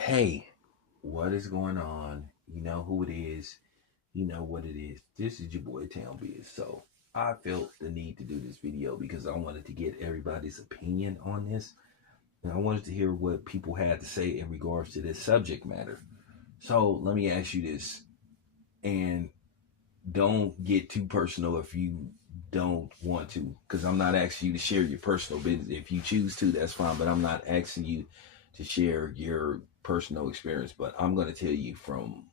Hey, what is going on? You know who it is. You know what it is. This is your boy Town Biz. So I felt the need to do this video because I wanted to get everybody's opinion on this. And I wanted to hear what people had to say in regards to this subject matter. So let me ask you this. And don't get too personal if you don't want to, because I'm not asking you to share your personal business. If you choose to, that's fine, but I'm not asking you to share your personal experience. But I'm going to tell you from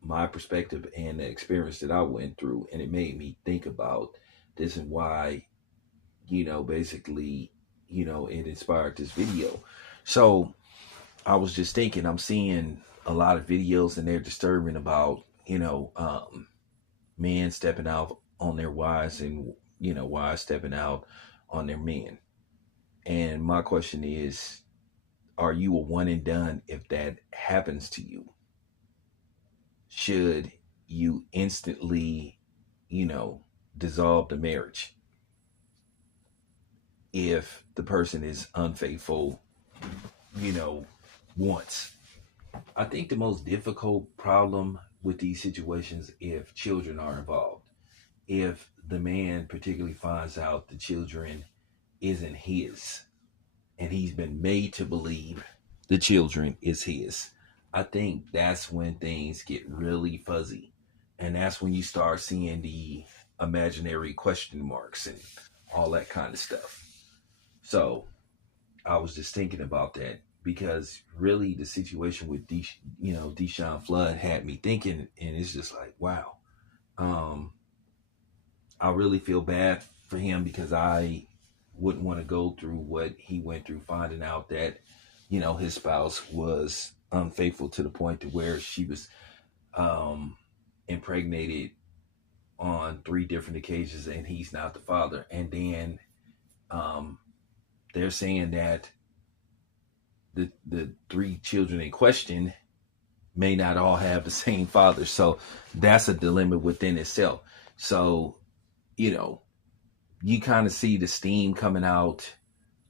my perspective and the experience that I went through, and it made me think about this and why, basically, it inspired this video. So I was just thinking, I'm seeing a lot of videos and they're disturbing about, men stepping out on their wives and wives stepping out on their men. And my question is, are you a one and done if that happens to you? Should you instantly, you know, dissolve the marriage if the person is unfaithful, you know, once? I think the most difficult problem with these situations if children are involved. If the man particularly finds out the children isn't his and he's been made to believe the children is his, I think that's when things get really fuzzy. And that's when you start seeing the imaginary question marks and all that kind of stuff. So I was just thinking about that because really the situation with Deshaun Flood had me thinking, and it's just like, wow. Um, I really feel bad for him because I wouldn't want to go through what he went through, finding out that, his spouse was unfaithful to the point to where she was impregnated on three different occasions and he's not the father. And then um, they're saying that the three children in question may not all have the same father. So that's a dilemma within itself. So, you know, you kind of see the steam coming out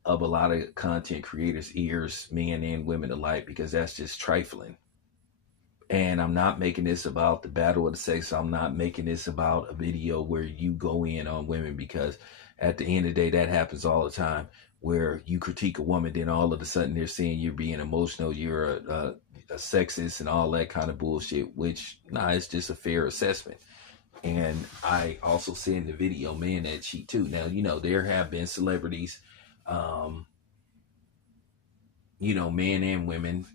of a lot of content creators' ears, men and women alike, because that's just trifling. And I'm not making this about the battle of the sex. I'm not making this about a video where you go in on women, because at the end of the day, that happens all the time where you critique a woman, then all of a sudden they're saying you're being emotional, you're a sexist and all that kind of bullshit, which, nah, it's just a fair assessment. And I also said in the video, men that cheat too. Now, there have been celebrities, men and women